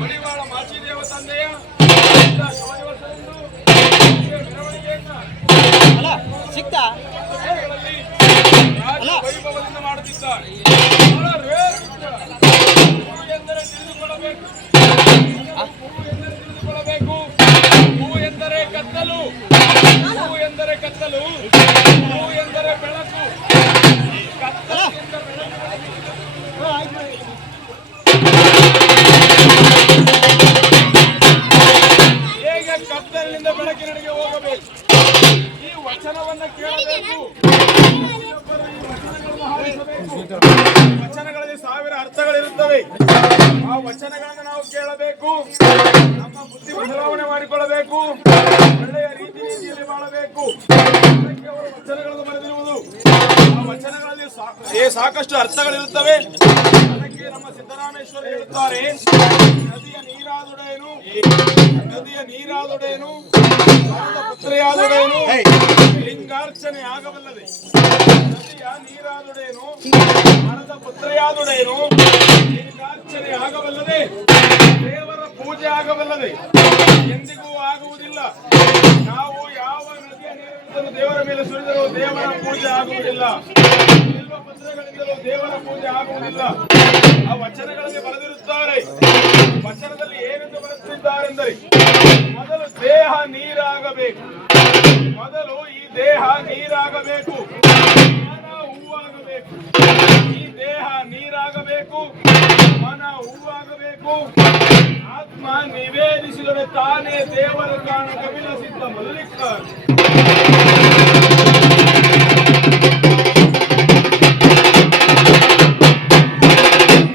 ಮಡಿವಾಳ ಮಾಚಿದೇವ ತಂದೆಯ ಸಿಕ್ತಾ ವೈಭವದಿಂದ ಮಾಡುತ್ತಿದ್ದಾರೆ ಎಂದರೆ ತಿಳಿದುಕೊಳ್ಳಬೇಕು. ಹೂ ಎಂದರೆ ಕತ್ತಲು, ಹೂ ಎಂದರೆ ಕತ್ತಲು, ಹೂ ಎಂದರೆ ಬೆಳಕು. ಕತ್ತಲಿನಿಂದ ಹೇಗೆ ಕತ್ತಲಿನಿಂದ ಬೆಳಕಿನಡೆಗೆ ಹೋಗಬೇಕು? ಈ ವಚನವನ್ನ ಕೇಳಬೇಕು. ವಚನಗಳಲ್ಲಿ ಸಾವಿರ ಅರ್ಥಗಳಿರುತ್ತವೆ. ಆ ವಚನಗಳನ್ನು ನಾವು ಕೇಳಬೇಕು. ನಮ್ಮ ಬುದ್ಧಿ ಬದಲಾವಣೆ ಮಾಡಿಕೊಳ್ಳಬೇಕು. ಒಳ್ಳೆಯ ರೀತಿಯಲ್ಲಿ ಬಾಳಬೇಕು. ವಚನಗಳನ್ನು ಬರೆದಿರುವುದು ಆ ವಚನಗಳಲ್ಲಿ ಸಾಕಷ್ಟು ಅರ್ಥಗಳಿರುತ್ತವೆ. ಅದಕ್ಕೆ ನಮ್ಮ ಸಿದ್ದರಾಮೇಶ್ವರ ಹೇಳುತ್ತಾರೆ, ನದಿಯ ನೀರಾದುಡೇನು, ನದಿಯ ನೀರಾದುಡೇನು, ಮರದ ಪುತ್ರೆಯಾದುಡೇನು, ಲಿಂಗಾರ್ಚನೆ ಆಗಬಲ್ಲದೆ. ನದಿಯ ನೀರಾದುಡೇನು, ಮರದ ಪುತ್ರೆಯಾದುಡೇನು, ಲಿಂಗಾರ್ಚನೆ ಆಗಬಲ್ಲದೆ, ದೇವರ ಪೂಜೆ ಆಗಬಲ್ಲದೆ, ಎಂದಿಗೂ ಆಗುವುದಿಲ್ಲ. ನಾವು ಯಾವ ನದಿಯ ನೀರನ್ನು ದೇವರ ಮೇಲೆ ಸುರಿದರೂ ದೇವರ ಪೂಜೆ ಆಗುವುದಿಲ್ಲ. ಬಿಲ್ವ ಪತ್ರೆಗಳಿಂದಲೂ ದೇವರ ಪೂಜೆ ಆಗುವುದಿಲ್ಲ. ಆ ವಚನಗಳಲ್ಲಿ ಬರೆದಿರುತ್ತಾರೆ. ವಚನದಲ್ಲಿ ಏನೆಂದು ಬರೆದಿದ್ದಾರೆಂದರೆ, ಮೊದಲು ದೇಹ ನೀರಾಗಬೇಕು, ಮೊದಲು ಈ ದೇಹ ನೀರಾಗಬೇಕು, ಮನ ಹೂವಾಗಬೇಕು. ಈ ದೇಹ ನೀರಾಗಬೇಕು, ಮನ ಹೂವಾಗಬೇಕು. ಆತ್ಮ ನಿವೇದಿಸಿದರೆ ತಾನೇ ದೇವರ ಕಾಣ ಕಪಿಲ ಸಿದ್ಧ ಮಲ್ಲಿಕ.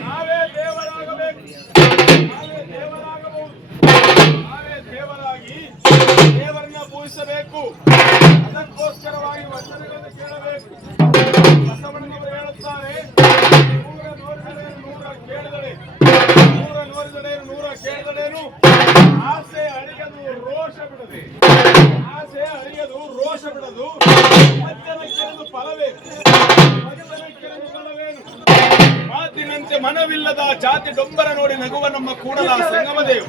ನಾವೇ ದೇವರಾಗಬೇಕು, ನಾವೇ ದೇವರಾಗಬಹುದು. ನಾವೇ ದೇವರಾಗಿ ದೇವರನ್ನ ಪೂಜಿಸಬೇಕು. ಅದಕ್ಕೋಸ್ಕರವಾಗಿ ವಚನಗಳನ್ನು ಕೇಳಬೇಕು. ಬಸವಣ್ಣನವರು ಹೇಳುತ್ತಾರೆ, ನೂರ ನೋಡಿದಡೇನು ನೂರ ಕೇಳಿದಡೇನು ಆಸೆ ಅಳಿಯದು ರೋಷ ಬಿಡದೆ, ಆಸೆ ಅಳಿಯದು ರೋಷ ಬಿಡದು. ಮಜ್ಜನಕ್ಕೆಂದು ಫಲಬೇಕು, ಮಜ್ಜನಕ್ಕೆಂದು ಫಲವೇನು? ಮಾತಿನಂತೆ ಮನವಿಲ್ಲದ ಜಾತಿ ಡೊಂಬರ ನೋಡಿ ನಗುವ ನಮ್ಮ ಕೂಡಲ ಸಂಗಮದೇವ.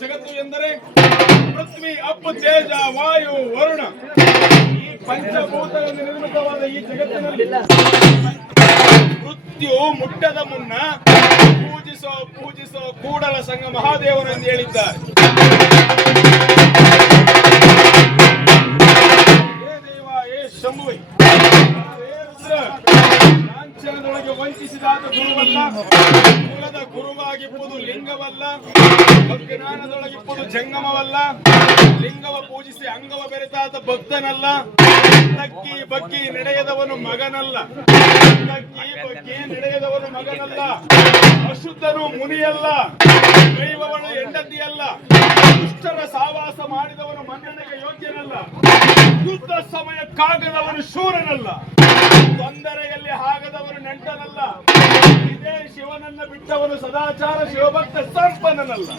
ಜಗತ್ತು ಎಂದರೆ ಪೃಥ್ವಿ, ಅಪ್ಪು, ತೇಜ, ವಾಯು, ವರುಣ. ಈ ಪಂಚಭೂತಗಳಿಂದ ನಿರ್ಮಿತವಾದ ಈ ಜಗತ್ತಿನಲ್ಲಿ ಮೃತ್ಯು ಮುಟ್ಟದ ಮುನ್ನ ಪೂಜಿಸೋ ಕೂಡಲ ಸಂಘ ಮಹಾದೇವರು ಎಂದು ಹೇಳಿದ್ದಾರೆ. ಹೇ ದೇವ, ಹೇ ಶಂಭುವೆ, ಹೇ ರುದ್ರ, ಲಾಂಛನದೊಳಗೆ ವಂಚಿಸಿದಾತ ಗುರುವಲ್ಲ, ಕುಲದ ಗುರುವಾಗಿಪ್ಪುದು ಲಿಂಗವಲ್ಲ, ಜ್ಞಾನದೊಳಗಿಪ್ಪುದು ಜಂಗಮವಲ್ಲ, ಲಿಂಗವ ಪೂಜಿಸಿ ಅಂಗವ ಬೆರೆತಾತ ಭಕ್ತನಲ್ಲ, ತಕ್ಕಿ ಬಕ್ಕಿ ನಡೆಯದವನು ಮಗನಲ್ಲ, ತಕ್ಕಿ ಬಕ್ಕಿ ನಡೆಯದವನು ಮಗನಲ್ಲ, ಅಶುದ್ಧನು ಮುನಿಯಲ್ಲ, ದೈವವನು ಹೆಂಡತಿಯಲ್ಲ, ದುಷ್ಟರ ಸಾವಾಸ ಮಾಡಿದವನು ಮನ್ನಣೆಗೆ ಯೋಗ್ಯನಲ್ಲ, ಯುದ್ಧ ಸಮಯಕ್ಕಾಗದವನು ಶೂರನಲ್ಲ, ತೊಂದರೆಯಲ್ಲಿ ಆಗದವನು ನೆಂಟನಲ್ಲ, ಇದೇ ಶಿವನನ್ನ ಬಿಟ್ಟವನು ಸದಾಚಾರ ಶಿವಭಕ್ತ ಸಂಪನ್ನನಲ್ಲ.